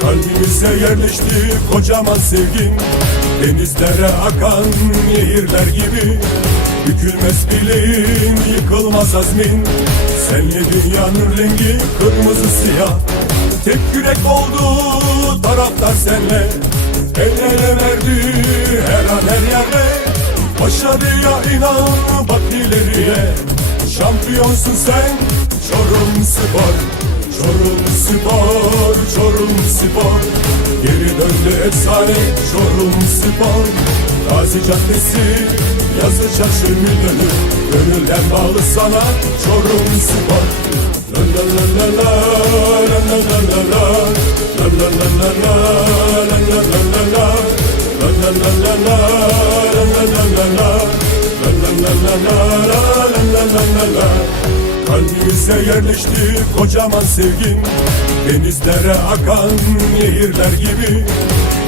Kalbimize yerleşti kocaman sevgin Denizlere akan nehirler gibi. Bükülmez bileğim, yıkılmaz azmin. Senle dünyanın rengi kırmızı siyah. Tek yürek oldu taraftar senle. El ele verdi her an her yerde Başarıya inan bak ileriye. Şampiyonsun sen Çorum Spor Çorum Spor, Çorum Spor. Geri döndü efsane Çorum Spor. Gazi Caddesi, yazı çarşı dönü Gönülden bağlı sana Çorum Spor. La la la la la, la la la la la La la la la Kalbimize yerleşti kocaman sevgin. Denizlere akan nehirler gibi.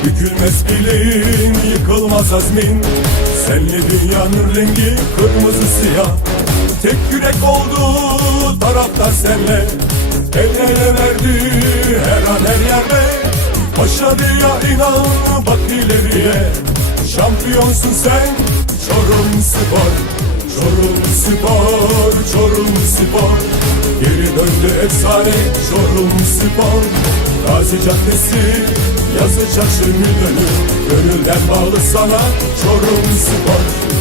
Bükülmez bileğin, yıkılmaz azmin. Senle dünyanın rengi kırmızı siyah. Tek yürek oldu taraftar senle. El ele verdi her an her yerde Başarıya inan bak ileriye? Şampiyonsun sen Çorum Spor Çorum Spor, Çorum Spor. Geri döndü efsane Çorum Spor. Gazi Caddesi, yazı çarşı dönü Gönülden bağlı sana Çorum Spor